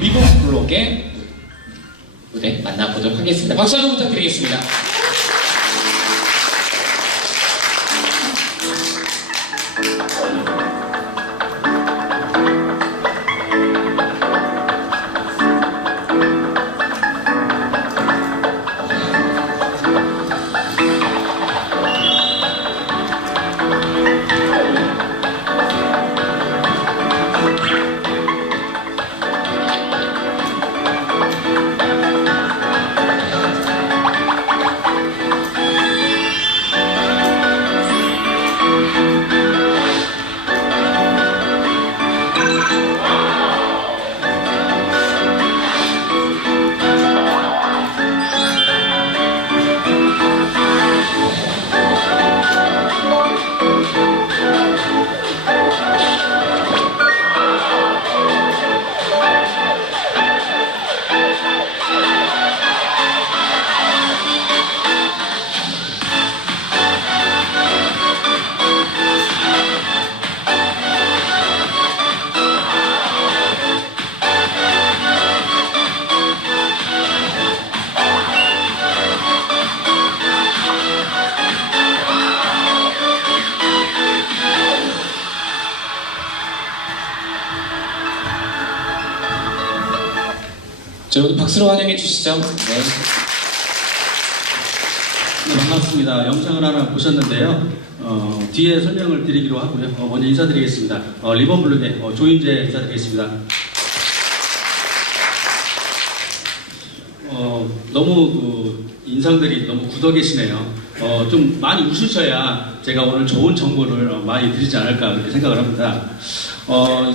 리본 블록의 무대 만나보도록 하겠습니다. 박수 한번 부탁드리겠습니다. 자, 모두 박수로 환영해 주시죠. 네. 네, 반갑습니다. 영상을 하나 보셨는데요. 뒤에 설명을 드리기로 하고요. 먼저 인사드리겠습니다. 리본 블록의 조인재 인사드리겠습니다. 너무 인상들이 너무 굳어 계시네요. 좀 많이 웃으셔야 제가 오늘 좋은 정보를 많이 드리지 않을까 그렇게 생각을 합니다.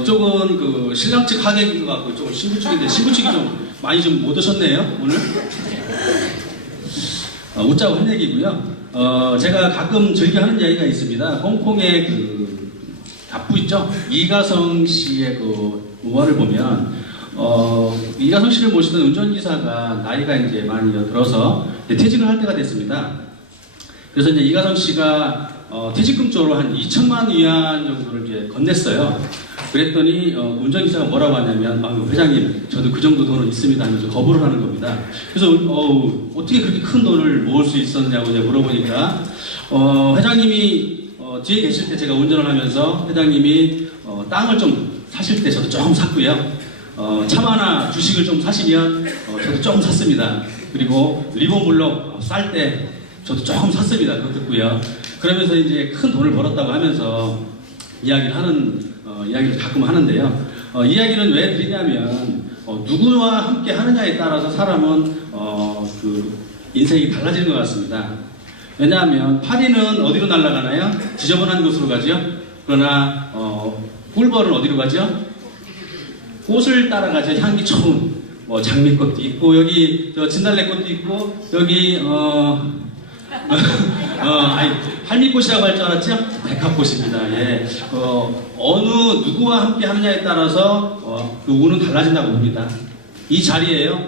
이쪽은 신랑 측 하객인 것 같고 이쪽은 신부 측인데 신부 측이 좀 많이 좀 못 오셨네요 오늘. 웃자고 한 얘기고요. 제가 가끔 즐겨 하는 이야기가 있습니다. 홍콩의 갑부 있죠? 이가성 씨의 우화를 보면 이가성 씨를 모시던 운전기사가 나이가 이제 많이 들어서 이제 퇴직을 할 때가 됐습니다. 그래서 이제 이가성 씨가 퇴직금 쪽으로 한 2천만 위안 정도를 이제 건넸어요. 그랬더니 운전기사가 뭐라고 하냐면 회장님 저도 그 정도 돈은 있습니다 하면서 거부를 하는 겁니다. 그래서 어떻게 그렇게 큰 돈을 모을 수 있었냐고 이제 물어보니까 회장님이 뒤에 계실 때 제가 운전을 하면서 회장님이 땅을 좀 사실 때 저도 조금 샀고요. 차마나 주식을 좀 사시면 저도 조금 샀습니다. 그리고 리본 블록 쌀 때 저도 조금 샀습니다. 그거 듣고요. 그러면서 이제 큰 돈을 벌었다고 하면서 이야기를 가끔 하는데요. 이야기는 왜 드리냐면 누구와 함께 하느냐에 따라서 사람은 인생이 달라지는 것 같습니다. 왜냐하면 파리는 어디로 날아가나요? 지저분한 곳으로 가죠. 그러나 꿀벌은 어디로 가죠? 꽃을 따라가죠. 향기 좋은 장미꽃도 있고 여기 진달래꽃도 있고 여기 할미꽃이라고 할 줄 알았죠? 백합꽃입니다. 예. 누구와 함께 하느냐에 따라서 그 운은 달라진다고 봅니다. 이 자리에요.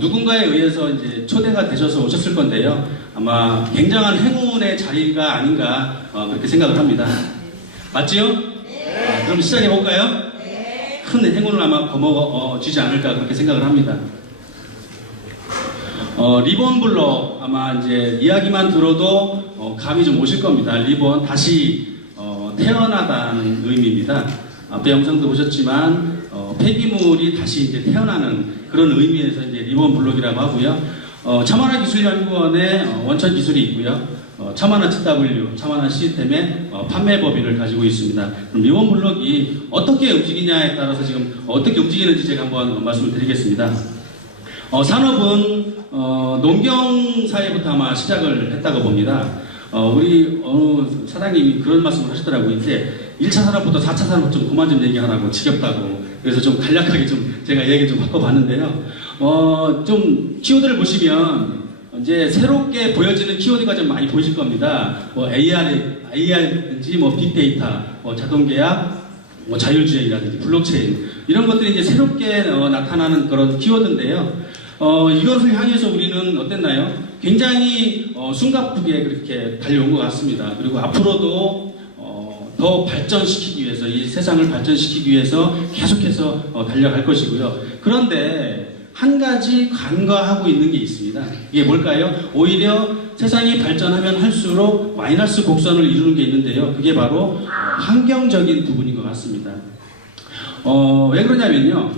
누군가에 의해서 이제 초대가 되셔서 오셨을 건데요. 아마 굉장한 행운의 자리가 아닌가 그렇게 생각을 합니다. 맞지요? 네. 그럼 시작해 볼까요? 네. 큰 행운을 아마 거머쥐지 주지 않을까 그렇게 생각을 합니다. 리본 블록 아마 이제 이야기만 들어도 감이 좀 오실 겁니다. 리본 다시 태어나다는 의미입니다. 앞에 영상도 보셨지만 폐기물이 다시 이제 태어나는 그런 의미에서 이제 리본 블록이라고 하고요. 차만화 기술연구원의 원천 기술이 있고요. 차만화 TW, 차만화 시스템의 판매 법인을 가지고 있습니다. 그럼 리본 블록이 어떻게 움직이냐에 따라서 지금 어떻게 움직이는지 제가 한번 말씀을 드리겠습니다. 산업은 농경사회부터 아마 시작을 했다고 봅니다. 우리 어느 사장님이 그런 말씀을 하시더라고요. 이제 1차 산업부터 4차 산업 좀 그만 좀 얘기하라고 지겹다고. 그래서 좀 간략하게 좀 제가 얘기 좀 바꿔봤는데요. 좀 키워드를 보시면 이제 새롭게 보여지는 키워드가 좀 많이 보이실 겁니다. AR든지 빅데이터, 자동계약, 자율주행이라든지 블록체인 이런 것들이 이제 새롭게 나타나는 그런 키워드인데요. 이것을 향해서 우리는 어땠나요? 굉장히 숨가쁘게 그렇게 달려온 것 같습니다. 그리고 앞으로도 더 발전시키기 위해서, 이 세상을 발전시키기 위해서 계속해서 달려갈 것이고요. 그런데 한 가지 간과하고 있는 게 있습니다. 이게 뭘까요? 오히려 세상이 발전하면 할수록 마이너스 곡선을 이루는 게 있는데요. 그게 바로 환경적인 부분인 것 같습니다. 왜 그러냐면요.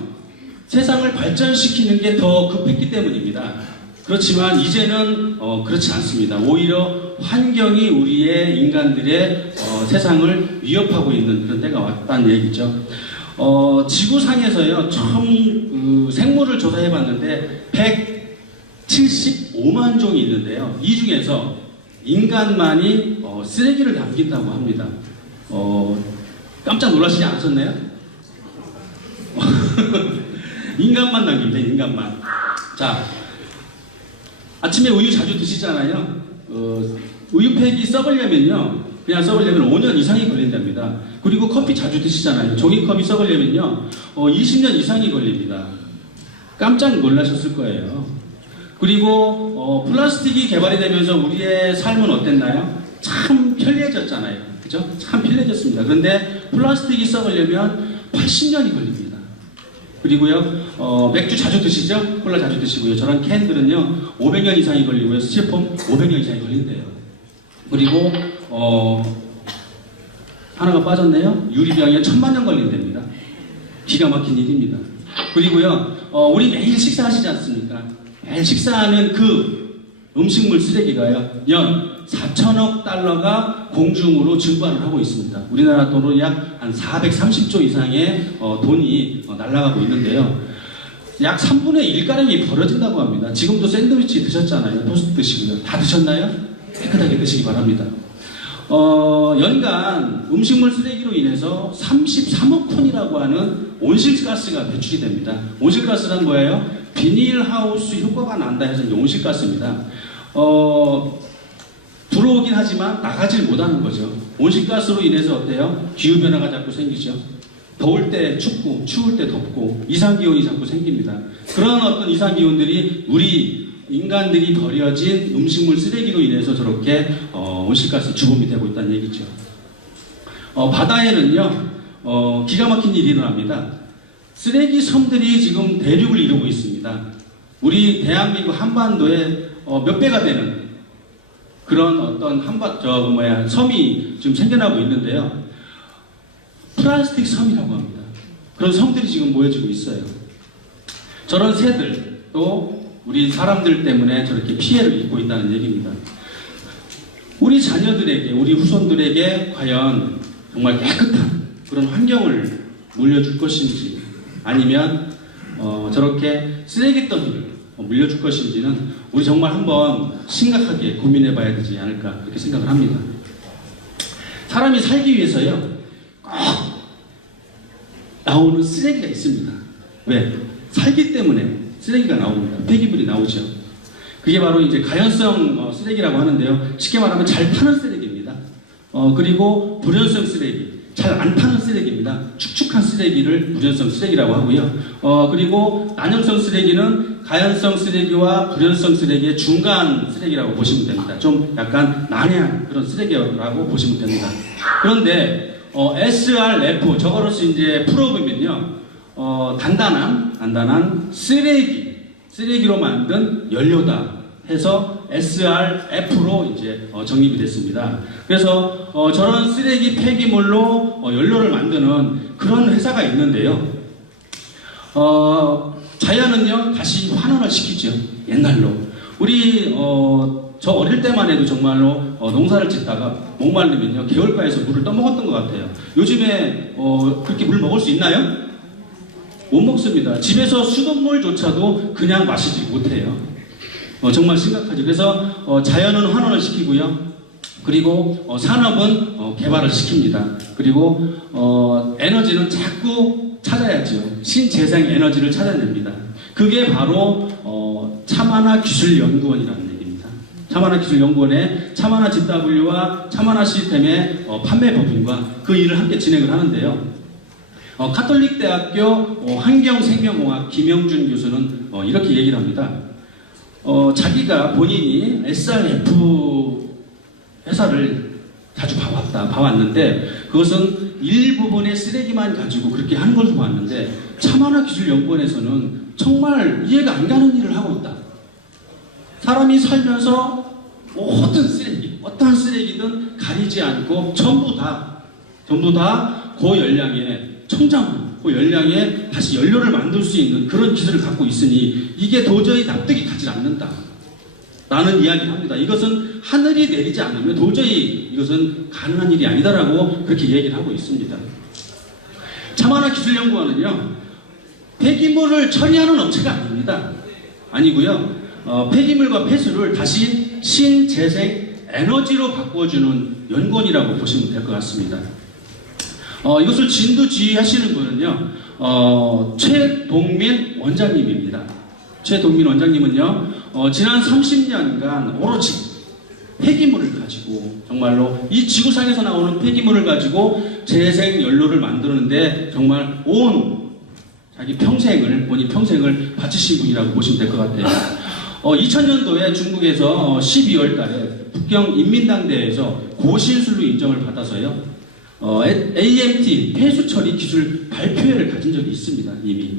세상을 발전시키는 게 더 급했기 때문입니다. 그렇지만 이제는 그렇지 않습니다. 오히려 환경이 우리의 인간들의 세상을 위협하고 있는 그런 때가 왔다는 얘기죠. 지구상에서요, 처음 생물을 조사해 봤는데 175만 종이 있는데요. 이 중에서 인간만이 쓰레기를 남긴다고 합니다. 깜짝 놀라시지 않으셨나요? 인간만 남깁니다, 인간만. 자, 아침에 우유 자주 드시잖아요. 우유팩이 썩으려면요, 그냥 썩으려면 5년 이상이 걸린답니다. 그리고 커피 자주 드시잖아요. 종이컵이 썩으려면요, 20년 이상이 걸립니다. 깜짝 놀라셨을 거예요. 그리고 플라스틱이 개발이 되면서 우리의 삶은 어땠나요? 참 편리해졌잖아요. 그죠? 참 편리해졌습니다. 그런데 플라스틱이 썩으려면 80년이 걸립니다. 그리고요, 맥주 자주 드시죠? 콜라 자주 드시고요. 저런 캔들은요, 500년 이상이 걸리고요. 스티로폼 500년 이상이 걸린대요. 그리고, 하나가 빠졌네요. 유리병에 1000만 년 걸린답니다. 기가 막힌 일입니다. 그리고요, 우리 매일 식사하시지 않습니까? 매일 식사하는 그 음식물 쓰레기가요, 연 4천억 달러가 공중으로 증발을 하고 있습니다. 우리나라 돈으로 약 한 430조 이상의 돈이 날아가고 있는데요. 약 3분의 1가량이 벌어진다고 합니다. 지금도 샌드위치 드셨잖아요. 토스트 드시고요. 다 드셨나요? 깨끗하게 드시기 바랍니다. 연간 음식물 쓰레기로 인해서 33억 톤이라고 하는 온실가스가 배출이 됩니다. 온실가스란 뭐예요? 비닐하우스 효과가 난다 해서 온실가스입니다. 들어오긴 하지만 나가질 못하는 거죠. 온실가스로 인해서 어때요? 기후변화가 자꾸 생기죠. 더울 때 춥고 추울 때 덥고 이상기온이 자꾸 생깁니다. 그런 어떤 이상기온들이 우리 인간들이 버려진 음식물 쓰레기로 인해서 저렇게 온실가스 주범이 되고 있다는 얘기죠. 바다에는요, 기가 막힌 일이 일어납니다. 쓰레기 섬들이 지금 대륙을 이루고 있습니다. 우리 대한민국 한반도에 몇 배가 되는 그런 어떤 섬이 지금 생겨나고 있는데요. 플라스틱 섬이라고 합니다. 그런 섬들이 지금 모여지고 있어요. 저런 새들, 또 우리 사람들 때문에 저렇게 피해를 입고 있다는 얘기입니다. 우리 자녀들에게, 우리 후손들에게 과연 정말 깨끗한 그런 환경을 물려줄 것인지, 아니면 저렇게 쓰레기 더미를 물려줄 것인지는 우리 정말 한번 심각하게 고민해 봐야 되지 않을까, 그렇게 생각을 합니다. 사람이 살기 위해서요, 꼭 나오는 쓰레기가 있습니다. 왜? 살기 때문에 쓰레기가 나옵니다. 폐기물이 나오죠. 그게 바로 이제 가연성 쓰레기라고 하는데요. 쉽게 말하면 잘 타는 쓰레기입니다. 그리고 불연성 쓰레기, 잘 안 타는 쓰레기입니다. 축축한 쓰레기를 불연성 쓰레기라고 하고요. 그리고 난염성 쓰레기는 가연성 쓰레기와 불연성 쓰레기의 중간 쓰레기라고 보시면 됩니다. 좀 약간 난해한 그런 쓰레기라고 보시면 됩니다. 그런데 SRF, 저거로서 이제 풀어보면요, 단단한 쓰레기로 만든 연료다 해서 SRF로 이제 정립이 됐습니다. 그래서 저런 쓰레기 폐기물로 연료를 만드는 그런 회사가 있는데요. 자연은요, 다시 환원을 시키죠. 옛날로. 우리 저 어릴 때만 해도 정말로 농사를 짓다가 목마르면요, 개울가에서 물을 떠먹었던 것 같아요. 요즘에 그렇게 물 먹을 수 있나요? 못 먹습니다. 집에서 수돗물조차도 그냥 마시지 못해요. 정말 심각하죠. 그래서 자연은 환원을 시키고요. 그리고 산업은 개발을 시킵니다. 그리고 에너지는 자꾸 찾아야죠. 신재생 에너지를 찾아냅니다. 그게 바로 참하나 기술연구원이라는 얘기입니다. 참하나 기술연구원의 참하나 GW와 참하나 시스템의 판매법인과 그 일을 함께 진행을 하는데요. 카톨릭 대학교 환경생명공학 김영준 교수는 이렇게 얘기를 합니다. 자기가 본인이 SRF 회사를 자주 봐왔는데 그것은 일부분의 쓰레기만 가지고 그렇게 하는 걸로 봤는데 참하나기술연구원에서는 정말 이해가 안 가는 일을 하고 있다. 사람이 살면서 모든 쓰레기, 어떠한 쓰레기든 가리지 않고 전부 다 고열량의 청정물, 고열량에 다시 연료를 만들 수 있는 그런 기술을 갖고 있으니 이게 도저히 납득이 가지 않는다 라는 이야기를 합니다. 이것은 하늘이 내리지 않으면 도저히 이것은 가능한 일이 아니다라고 그렇게 얘기를 하고 있습니다. 참하나기술연구원은요, 폐기물을 처리하는 업체가 아닙니다. 아니고요, 폐기물과 폐수를 다시 신재생 에너지로 바꿔주는 연구원이라고 보시면 될 것 같습니다. 이것을 진두지휘하시는 분은요, 최동민 원장님입니다. 최동민 원장님은요, 지난 30년간 오로지 폐기물을 가지고 정말로 이 지구상에서 나오는 폐기물을 가지고 재생 연료를 만드는데 정말 자기 평생을 바치신 분이라고 보시면 될 것 같아요. 2000년도에 중국에서 12월 달에 북경 인민당대회에서 고신술로 인정을 받아서요, AMT 폐수 처리 기술 발표회를 가진 적이 있습니다, 이미.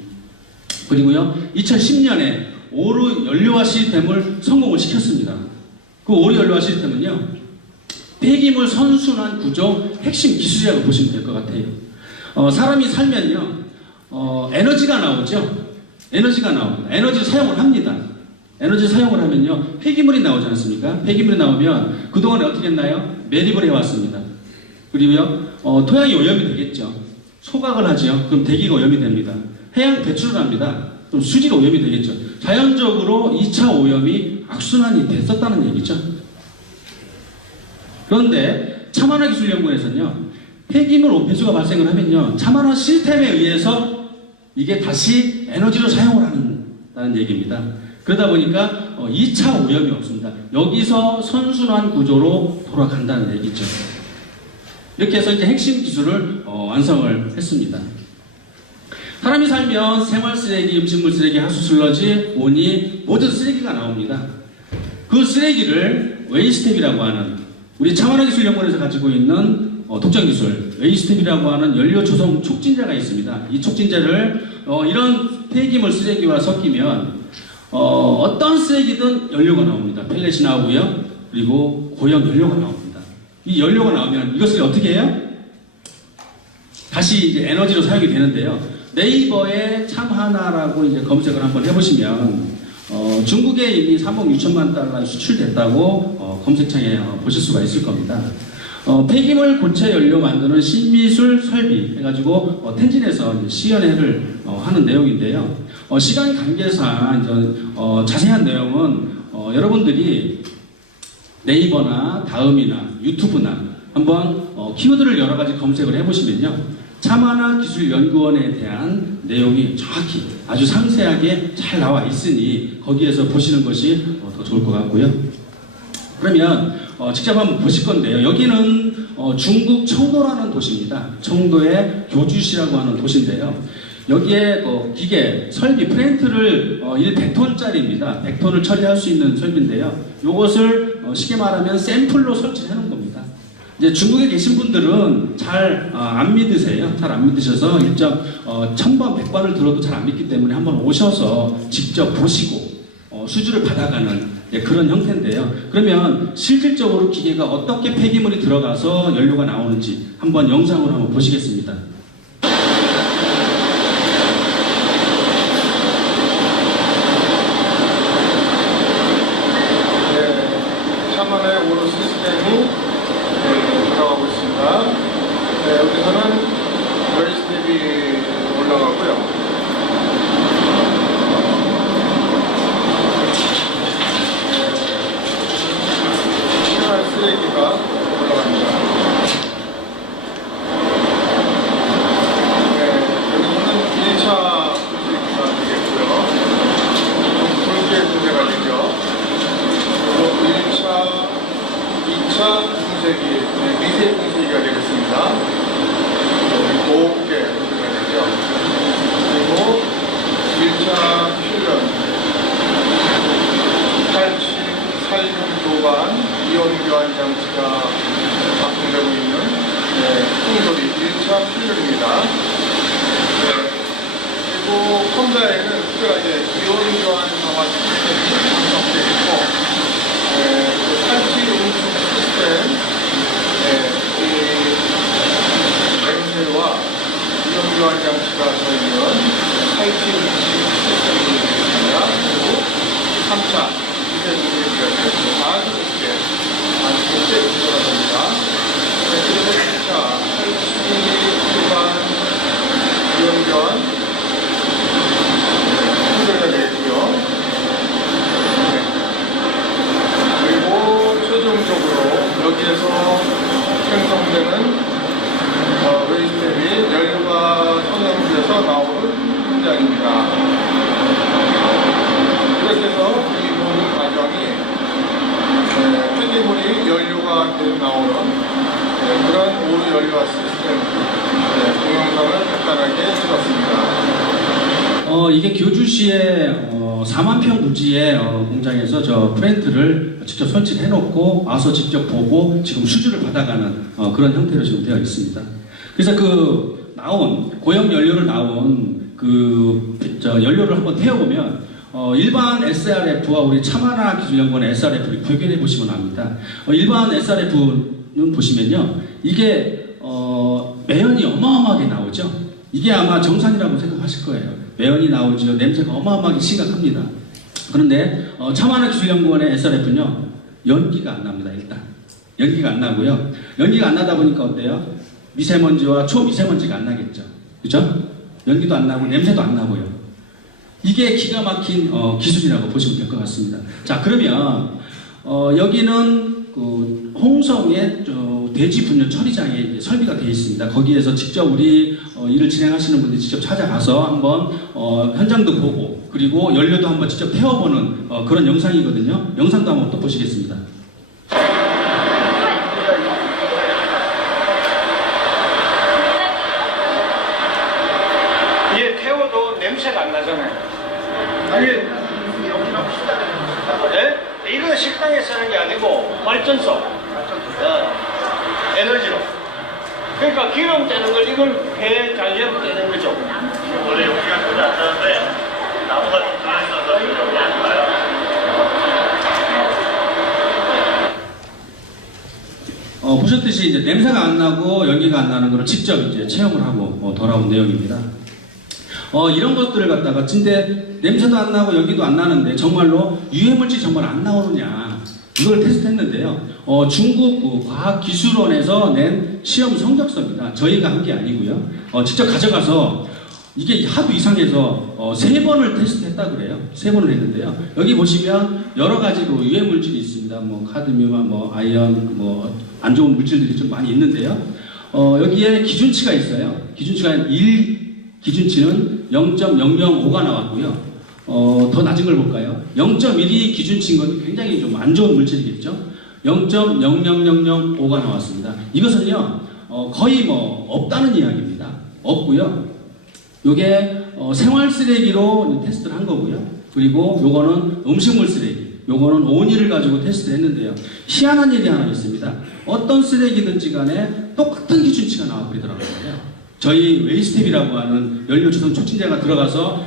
그리고요, 2010년에 오류 연료화 시스템을 성공을 시켰습니다. 그 오류 연료화 시스템은요, 폐기물 선순환 구조 핵심 기술이라고 보시면 될 것 같아요. 사람이 살면요, 에너지가 나오죠. 에너지가 나옵니다. 에너지 사용을 합니다. 에너지 사용을 하면요, 폐기물이 나오지 않습니까? 폐기물이 나오면 그동안에 어떻게 했나요? 매립을 해왔습니다. 그리고요, 토양이 오염이 되겠죠. 소각을 하죠. 그럼 대기가 오염이 됩니다. 해양 배출을 합니다. 그럼 수지가 오염이 되겠죠. 자연적으로 2차 오염이 악순환이 됐었다는 얘기죠. 그런데 참하나기술연구원에서는요, 폐기물 오폐수가 발생을 하면요, 참하나 시스템에 의해서 이게 다시 에너지로 사용을 한다는 얘기입니다. 그러다 보니까 2차 오염이 없습니다. 여기서 선순환 구조로 돌아간다는 얘기죠. 이렇게 해서 이제 핵심 기술을 완성을 했습니다. 사람이 살면 생활 쓰레기, 음식물 쓰레기, 하수 슬러지, 오니 모든 쓰레기가 나옵니다. 그 쓰레기를 웨이스텝이라고 하는 우리 참하나기술연구원에서 가지고 있는 독점기술 웨이스텝이라고 하는 연료 조성 촉진제가 있습니다. 이 촉진제를 이런 폐기물 쓰레기와 섞이면 어떤 쓰레기든 연료가 나옵니다. 펠렛이 나오고요, 그리고 고형 연료가 나옵니다. 이 연료가 나오면 이것을 어떻게 해요? 다시 이제 에너지로 사용이 되는데요. 네이버에 참하나라고 이제 검색을 한번 해보시면 중국에 이미 3억 6천만 달러 수출됐다고 검색창에 보실 수가 있을 겁니다. 폐기물 고체 연료 만드는 신미술 설비 해가지고 텐진에서 이제 시연회를 하는 내용인데요. 시간 관계상 이제 자세한 내용은 여러분들이 네이버나 다음이나 유튜브나 한번 키워드를 여러 가지 검색을 해보시면요, 참하나기술연구원에 대한 내용이 정확히 아주 상세하게 잘 나와 있으니 거기에서 보시는 것이 더 좋을 것 같고요. 그러면 직접 한번 보실 건데요. 여기는 중국 청도라는 도시입니다. 청도의 교주시라고 하는 도시인데요. 여기에 기계, 설비, 프렌트를 100톤짜리입니다. 100톤을 처리할 수 있는 설비인데요. 이것을 쉽게 말하면 샘플로 설치해 놓은 겁니다. 이제 중국에 계신 분들은 잘 안 믿으세요. 잘 안 믿으셔서 일정 1000번, 100번을 들어도 잘 안 믿기 때문에 한번 오셔서 직접 보시고 수주를 받아가는 그런 형태인데요. 그러면 실질적으로 기계가 어떻게 폐기물이 들어가서 연료가 나오는지 한번 영상으로 한번 보시겠습니다. 참하나의 오로 시스템이 들어가고 있습니다. 여기서는 웨이스텝이 올라가고요. 생활 쓰레기가 올라갑니다. 여기서는 1차 쓰레기가 되겠고요. 붉게 분해가 되죠. 그리고 1차, 2차 분쇄기, 미세 분쇄기가 되겠습니다. 곱게 분쇄가 되죠. 그리고 1차 퓨전, 탈취, 살균 교반, 이온 교환 장치가 작동되고 있는 풍돌이 1차 필름입니다. 네. 그리고 컴자에는 특별하게 기온교환 정화 시스템이 장착되어 있고, 그 탈취 음식 시스템, 이 냄새와 기온교환 장치가 들어있는 탈취 음식 시스템이 있습니다. 그리고 3차 기세조리가 아주 높게 아주 높게 운전을 합니다. 그리고 2차 탈취 기반 기온교환 되어 있고요. 네. 그리고 최종적으로 여기에서 생성되는 웨이스템이 연료가 선형돼서 나오는 현장입니다. 이렇게 해서 이 모든 과정이 폐기물이 연료가 돼 나오는 그런 오류 연료화 시스템 동영상을 간단하게 찍었습니다. 이게 교주시의 4만 평 부지의 공장에서 저 플랜트를 직접 설치를 해놓고 와서 직접 보고 지금 수주를 받아가는 그런 형태로 지금 되어 있습니다. 그래서 그 나온 고형 연료를 나온 연료를 한번 태워보면 일반 SRF와 우리 차만화 기술연구원의 SRF를 비교해 보시면 압니다. 일반 SRF는 보시면요, 이게 매연이 어마어마하게 나오죠. 이게 아마 정상이라고 생각하실 거예요. 매연이 나오죠. 냄새가 어마어마하게 심각합니다. 그런데 차만화 기술연구원의 SRF는요, 연기가 안 납니다. 일단 연기가 안 나고요. 연기가 안 나다 보니까 어때요? 미세먼지와 초미세먼지가 안 나겠죠. 그죠? 연기도 안 나고 냄새도 안 나고요. 이게 기가 막힌 기술이라고 보시면 될 것 같습니다. 자, 그러면 여기는 그 홍성의 돼지 분뇨 처리장에 설비가 되어 있습니다. 거기에서 직접 우리 일을 진행하시는 분들이 직접 찾아가서 한번 현장도 보고, 그리고 연료도 한번 직접 태워보는 그런 영상이거든요. 영상도 한번 또 보시겠습니다. 얘 태워도 냄새가 안 나잖아요. 이게 네? 이거 식당에 쓰는 게 아니고 발전소. 에너지로. 그러니까 기름 떼는 걸 이걸 배 잘려 떼는 거죠. 원래 여기가 크지 않는데 나무가 좀 들어있어서 이렇게 안 나요. 보셨듯이 이제 냄새가 안 나고 연기가 안 나는 걸 직접 이제 체험을 하고 돌아온 내용입니다. 이런 것들을 갖다가 근데 냄새도 안 나고 연기도 안 나는데 정말로 유해물질 정말 안 나오느냐, 이걸 테스트했는데요. 중국 과학기술원에서 낸 시험 성적서입니다. 저희가 한 게 아니고요. 직접 가져가서 이게 하도 이상해서 3번을 테스트했다 그래요. 3번을 했는데요. 여기 보시면 여러 가지로 유해물질이 있습니다. 뭐 카드뮴, 뭐 아이언, 뭐 안 좋은 물질들이 좀 많이 있는데요. 여기에 기준치가 있어요. 기준치가 1 기준치는 0.005가 나왔고요. 더 낮은 걸 볼까요? 0.1이 기준치인 건 굉장히 좀 안 좋은 물질이겠죠. 0.00005가 나왔습니다. 이것은요, 거의 뭐 없다는 이야기입니다. 없고요. 요게 생활 쓰레기로 테스트를 한 거고요. 그리고 요거는 음식물 쓰레기, 요거는 온이를 가지고 테스트를 했는데요. 희한한 일이 하나 있습니다. 어떤 쓰레기든지 간에 똑같은 기준치가 나와버리더라고요. 저희 웨이스텝이라고 하는 연료 조성 촉진제가 들어가서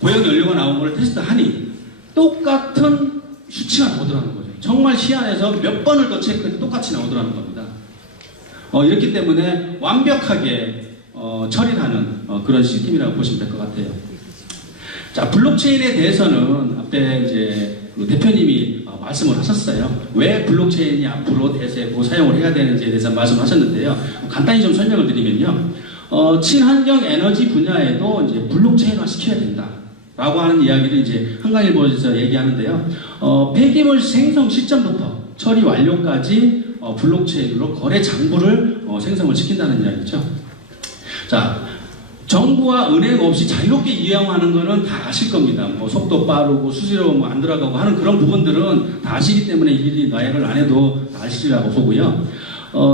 고형 연료가 나온 걸 테스트하니 똑같은 수치가 나오더라는 거죠. 정말 희한해서 몇 번을 더 체크해도 똑같이 나오더라는 겁니다. 이렇기 때문에 완벽하게 처리하는 그런 시스템이라고 보시면 될 것 같아요. 자, 블록체인에 대해서는 앞에 이제 그 대표님이 말씀을 하셨어요. 왜 블록체인이 앞으로 대세 사용을 해야 되는지에 대해서 말씀을 하셨는데요. 간단히 좀 설명을 드리면요. 친환경 에너지 분야에도 이제 블록체인화 시켜야 된다. 라고 하는 이야기를 이제 한강일보에서 얘기하는데요. 폐기물 생성 시점부터 처리 완료까지 블록체인으로 거래 장부를 생성을 시킨다는 이야기죠. 자, 정부와 은행 없이 자유롭게 이용하는 거는 다 아실 겁니다. 뭐 속도 빠르고 수수료 뭐 안 들어가고 하는 그런 부분들은 다 아시기 때문에 일일이 나열을 안 해도 다 아시리라고 보고요.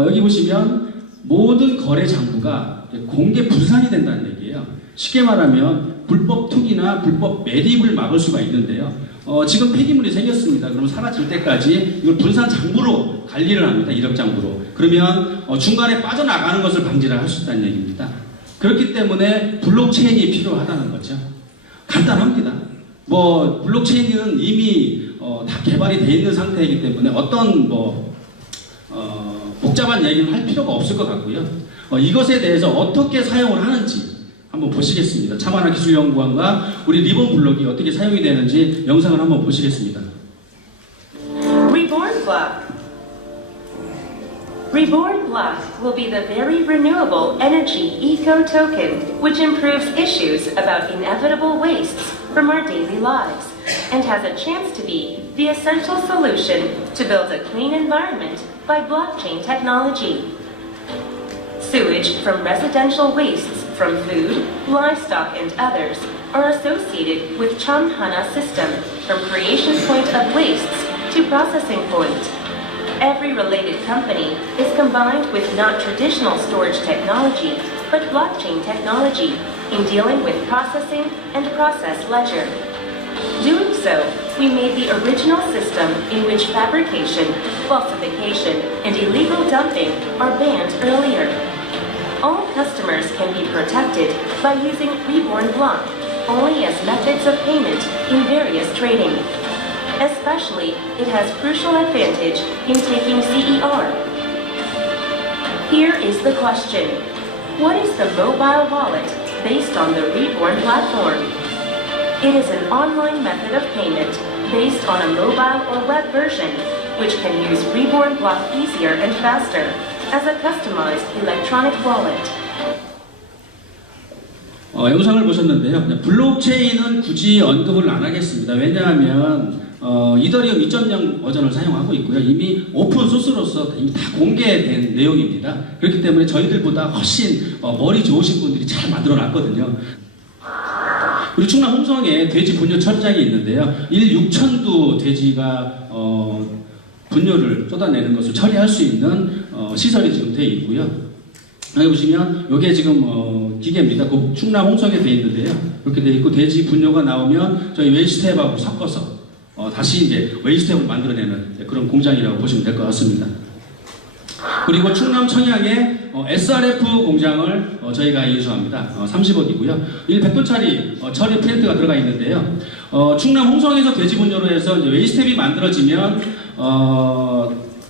여기 보시면 모든 거래 장부가 공개 분산이 된다는 얘기예요. 쉽게 말하면 불법 투기나 불법 매립을 막을 수가 있는데요. 지금 폐기물이 생겼습니다. 그럼 사라질 때까지 이걸 분산 장부로 관리를 합니다. 이력 장부로. 그러면 중간에 빠져나가는 것을 방지를 할 수 있다는 얘기입니다. 그렇기 때문에 블록체인이 필요하다는 거죠. 간단합니다. 블록체인은 이미 다 개발이 되어 있는 상태이기 때문에 어떤 복잡한 얘기는 할 필요가 없을 것 같고요. 이것에 대해서 어떻게 사용을 하는지 한번 보시겠습니다. 차만화 기술연구원과 우리 리본 블록이 어떻게 사용이 되는지 영상을 한번 보시겠습니다. Reborn Block. Reborn Block will be the very renewable energy eco token which improves issues about inevitable wastes from our daily lives and has a chance to be the essential solution to build a clean environment by blockchain technology. Sewage from residential wastes from food, livestock, and others are associated with Chamhana system from creation point of wastes to processing point. Every related company is combined with not traditional storage technology, but blockchain technology in dealing with processing and process ledger. Doing so, we made the original system in which fabrication, falsification, and illegal dumping are banned earlier. All customers can be protected by using Reborn Block only as methods of payment in various trading. Especially, it has crucial advantage in taking CER. Here is the question. What is the mobile wallet based on the Reborn platform? It is an online method of payment based on a mobile or web version, which can use Reborn Block easier and faster as a customized electronic wallet. 영상을 보셨는데요. 블록체인은 굳이 언급을 안 하겠습니다. 왜냐하면 이더리움 2.0 버전을 사용하고 있고요. 이미 오픈 소스로서 이미 다 공개된 내용입니다. 그렇기 때문에 저희들보다 훨씬 머리 좋으신 분들이 잘 만들어 놨거든요. 우리 충남 홍성에 돼지 분뇨 처리장이 있는데요. 6,000두 돼지가 분뇨를 쏟아내는 것을 처리할 수 있는 시설이 지금 되어 있고요. 여기 보시면 이게 지금 기계입니다. 그 충남 홍성에 되어 있는데요. 이렇게 되어 있고 돼지 분뇨가 나오면 저희 웨이스트헵하고 섞어서 다시 이제 웨이스트헵을 만들어내는 그런 공장이라고 보시면 될 것 같습니다. 그리고 충남 청양에 SRF 공장을 저희가 인수합니다. 30억이고요. 100톤짜리 처리 플랜트가 들어가 있는데요. 충남 홍성에서 돼지 분뇨로 해서 이제 웨이스트헵이 만들어지면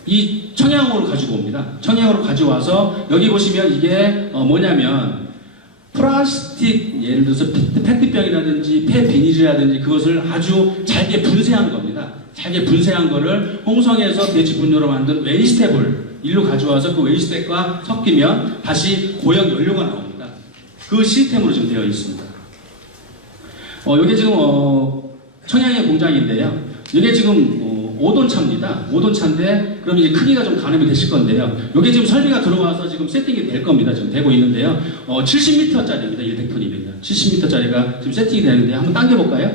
이 청양으로 가지고 옵니다. 청양으로 가져와서 여기 보시면 이게 뭐냐면 플라스틱 예를 들어서 페트병이라든지 폐비닐이라든지 그것을 아주 잘게 분쇄한 겁니다. 잘게 분쇄한 거를 홍성에서 돼지 분뇨로 만든 웨이스트헵을 일로 가져와서 그 웨이스트헵과 섞이면 다시 고형 연료가 나옵니다. 그 시스템으로 지금 되어 있습니다. 이게 지금 청양의 공장인데요. 이게 지금 5돈 차입니다. 5돈 차인데 그럼 이제 크기가 좀 가늠이 되실 건데요. 이게 지금 설비가 들어와서 지금 세팅이 될 겁니다. 지금 되고 있는데요. 70m짜리입니다. 100톤이면요. 70m짜리가 지금 세팅이 되는데 한번 당겨볼까요?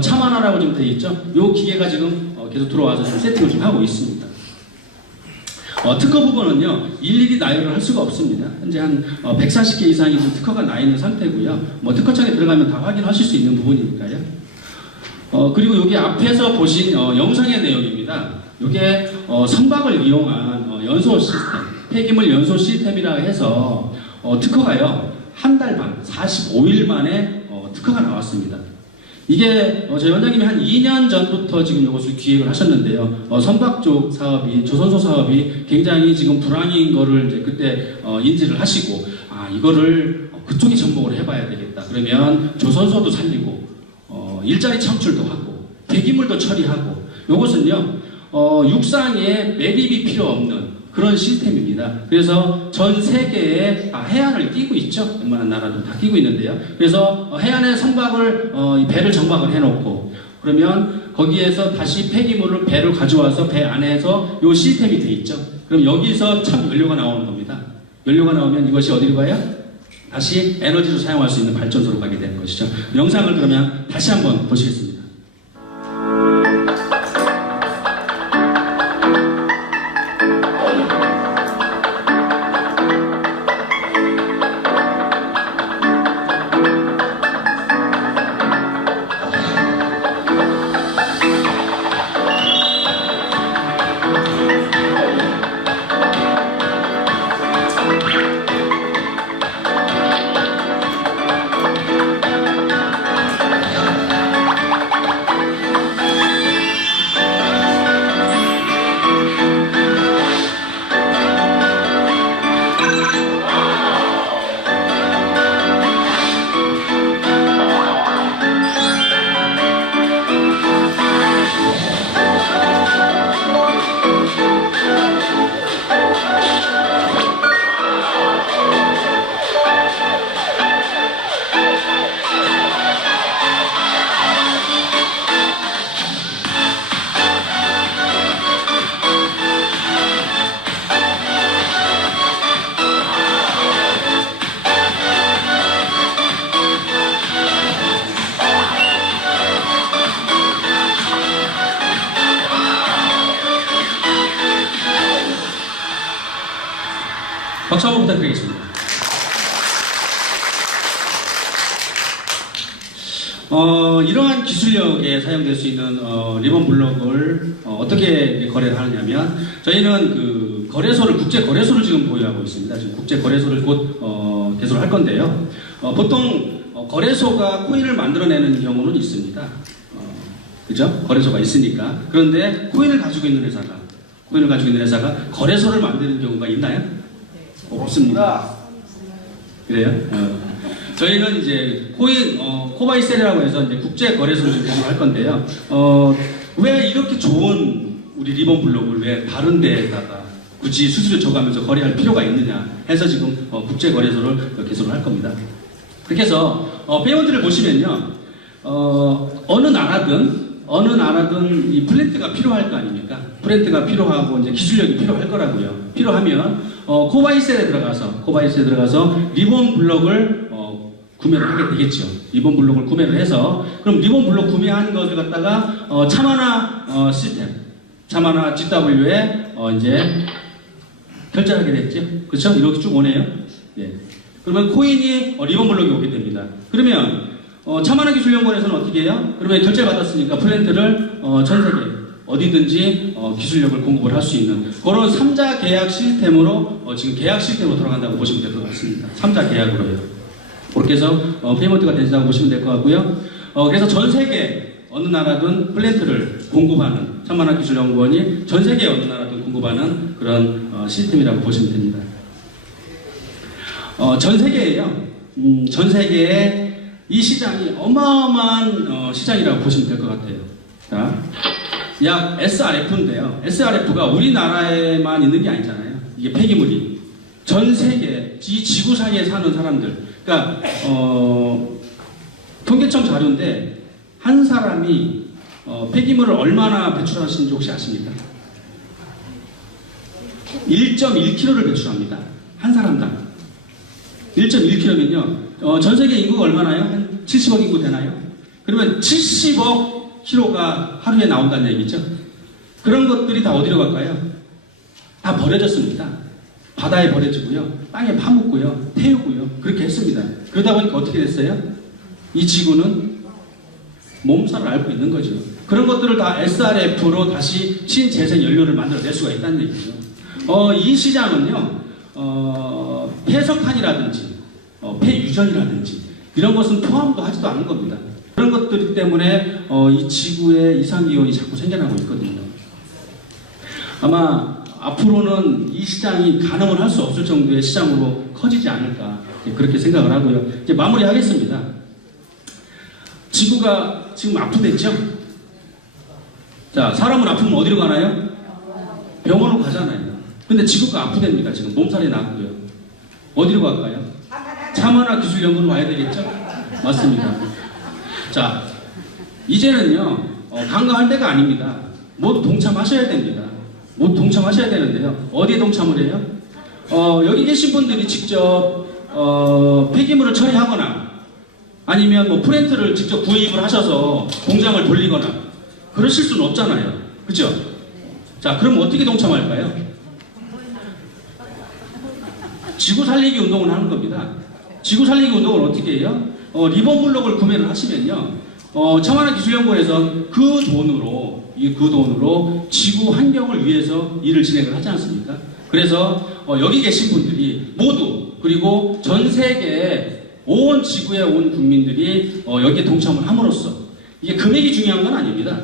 차만화라고 지금 되어 있죠. 이 기계가 지금 계속 들어와서 지금 세팅을 좀 하고 있습니다. 특허 부분은요, 일일이 나열을 할 수가 없습니다. 현재 한 140개 이상이 지금 특허가 나 있는 상태고요. 특허청에 들어가면 다 확인하실 수 있는 부분이니까요. 그리고 여기 앞에서 보신 영상의 내용입니다. 이게 선박을 이용한 연소 시스템, 폐기물 연소 시스템이라 해서 특허가요, 한 달 반, 45일 만에 특허가 나왔습니다. 이게 저희 원장님이 한 2년 전부터 지금 이것을 기획을 하셨는데요. 선박 쪽 사업이, 조선소 사업이 굉장히 지금 불황인 거를 이제 그때 인지를 하시고, 이거를 그쪽에 접목을 해봐야 되겠다. 그러면 조선소도 살리고, 일자리 창출도 하고, 폐기물도 처리하고, 이것은요, 육상에 매립이 필요 없는 그런 시스템입니다. 그래서 전 세계에 해안을 끼고 있죠. 웬만한 나라도 다 끼고 있는데요. 그래서 해안에 선박을 배를 정박을 해놓고 그러면 거기에서 다시 폐기물을 배를 가져와서 배 안에서 이 시스템이 돼 있죠. 그럼 여기서 참 연료가 나오는 겁니다. 연료가 나오면 이것이 어디로 가요? 다시 에너지로 사용할 수 있는 발전소로 가게 되는 것이죠. 영상을 그러면 다시 한번 보시겠습니다. 박수 한번 부탁드리겠습니다. 이러한 기술력에 사용될 수 있는 리본 블록을 어떻게 거래를 하느냐면 저희는 그 거래소를 국제 거래소를 지금 보유하고 있습니다. 지금 국제 거래소를 곧 개설을 할 건데요. 보통 거래소가 코인을 만들어내는 경우는 있습니다. 그죠? 거래소가 있으니까. 그런데 코인을 가지고 있는 회사가 거래소를 만드는 경우가 있나요? 없습니다. 그래요? 저희는 이제 코바이셀이라고 해서 이제 국제 거래소를 지금 개설할 건데요. 왜 이렇게 좋은 우리 리본 블록을 왜 다른 데에다가 굳이 수수료 줘가면서 거래할 필요가 있느냐 해서 지금 국제 거래소를 개설을 할 겁니다. 그렇게 해서 페이먼트를 보시면요, 어느 나라든 이 플랜트가 필요할 거 아닙니까? 플랜트가 필요하고 이제 기술력이 필요할 거라고요. 필요하면 코바이셀에 들어가서 리본 블록을 구매를 하게 되겠죠. 리본 블록을 구매를 해서 그럼 리본 블록 구매한 것을 갖다가 차마나 시스템, 차마나 GW에 이제 결제하게 됐죠. 그렇죠? 이렇게 쭉 오네요. 예. 그러면 코인이 리본 블록이 오게 됩니다. 그러면 차마나 기술연구원에서는 어떻게 해요? 그러면 결제 받았으니까 플랜트를 전 세계 어디든지 기술력을 공급을 할 수 있는 그런 3자 계약 시스템으로 지금 계약 시스템으로 돌아간다고 보시면 될 것 같습니다. 3자 계약으로요. 그렇게 해서 페이먼트가 된다고 보시면 될 것 같고요. 그래서 전 세계 어느 나라든 플랜트를 공급하는 차마나 기술연구원이 전 세계 어느 나라든 공급하는 그런 시스템이라고 보시면 됩니다. 전 세계에요. 전 세계에 이 시장이 어마어마한 시장이라고 보시면 될 것 같아요. 자, 약 SRF인데요. SRF가 우리나라에만 있는 게 아니잖아요. 이게 폐기물이 전 세계 이 지구상에 사는 사람들, 그러니까 통계청 자료인데 한 사람이 폐기물을 얼마나 배출하시는지 혹시 아십니까? 1.1kg를 배출합니다. 한 사람당 1.1kg면요. 전 세계 인구가 얼마나요? 한 70억 인구 되나요? 그러면 70억 kg가 하루에 나온다는 얘기죠. 그런 것들이 다 어디로 갈까요? 다 버려졌습니다. 바다에 버려지고요. 땅에 파묻고요. 태우고요. 그렇게 했습니다. 그러다 보니까 어떻게 됐어요? 이 지구는 몸살을 앓고 있는 거죠. 그런 것들을 다 SRF로 다시 신재생 연료를 만들어낼 수가 있다는 얘기죠. 이 시장은요. 폐석탄이라든지 폐유전이라든지 이런 것은 포함도 하지도 않은 겁니다. 그런 것들 때문에 이 지구에 이상기온이 자꾸 생겨나고 있거든요. 아마 앞으로는 이 시장이 가늠을 할 수 없을 정도의 시장으로 커지지 않을까 그렇게 생각을 하고요. 이제 마무리하겠습니다. 지구가 지금 아프댔죠? 자, 사람은 아프면 어디로 가나요? 병원으로 가잖아요. 근데 지구가 아프답니다. 지금 몸살이 나고요. 어디로 갈까요? 차마나 기술연구로 와야 되겠죠? 맞습니다. 자, 이제는요, 간과할 때가 아닙니다. 모두 동참하셔야 됩니다. 모두 동참하셔야 되는데요. 어디에 동참을 해요? 여기 계신 분들이 직접 폐기물을 처리하거나 아니면 뭐 플랜트를 직접 구입을 하셔서 공장을 돌리거나 그러실 수는 없잖아요. 그죠? 자, 그럼 어떻게 동참할까요? 지구 살리기 운동을 하는 겁니다. 지구 살리기 운동을 어떻게 해요? 리본 블록을 구매를 하시면요. 차마나 기술연구원에서 그 돈으로 지구 환경을 위해서 일을 진행을 하지 않습니까? 그래서 여기 계신 분들이 모두 그리고 전 세계 온 지구에 온 국민들이 여기에 동참을 함으로써 이게 금액이 중요한 건 아닙니다.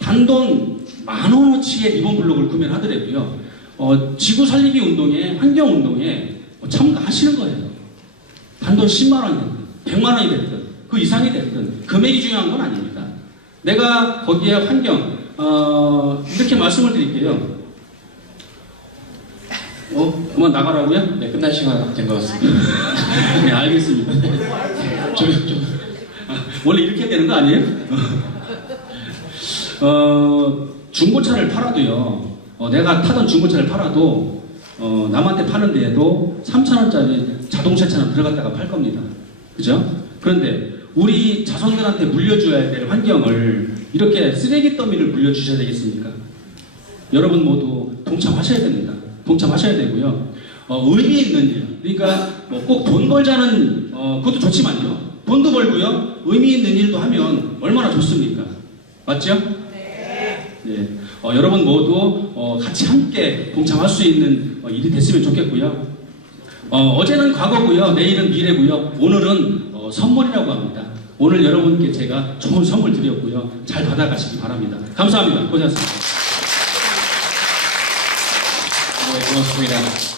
단돈 10,000원어치의 리본 블록을 구매를 하더라도요. 지구 살리기 운동에 환경 운동에 참가하시는 거예요. 단돈 10만 원이 됐든 100만 원이 됐든 그 이상이 됐든 금액이 중요한 건 아닙니다. 내가 거기에 환경 이렇게 말씀을 드릴게요. 그만 나가라고요? 네, 끝날 시간 된 것 같습니다. 네, 알겠습니다. 원래 이렇게 되는 거 아니에요? 중고차를 팔아도요. 내가 타던 중고차를 팔아도 남한테 파는 데에도 3,000원짜리 자동차처럼 들어갔다가 팔 겁니다. 그죠? 그런데 우리 자손들한테 물려줘야 될 환경을 이렇게 쓰레기 더미를 물려주셔야 되겠습니까? 여러분 모두 동참하셔야 됩니다. 동참하셔야 되고요. 의미 있는 일. 그러니까 뭐 꼭 돈 벌자는 그것도 좋지만요. 돈도 벌고요. 의미 있는 일도 하면 얼마나 좋습니까? 맞죠? 네. 여러분 모두 같이 함께 동참할 수 있는 일이 됐으면 좋겠고요. 어제는 과거고요. 내일은 미래고요. 오늘은 선물이라고 합니다. 오늘 여러분께 제가 좋은 선물 드렸고요. 잘 받아가시기 바랍니다. 감사합니다. 고생하셨습니다. 네, 고맙습니다.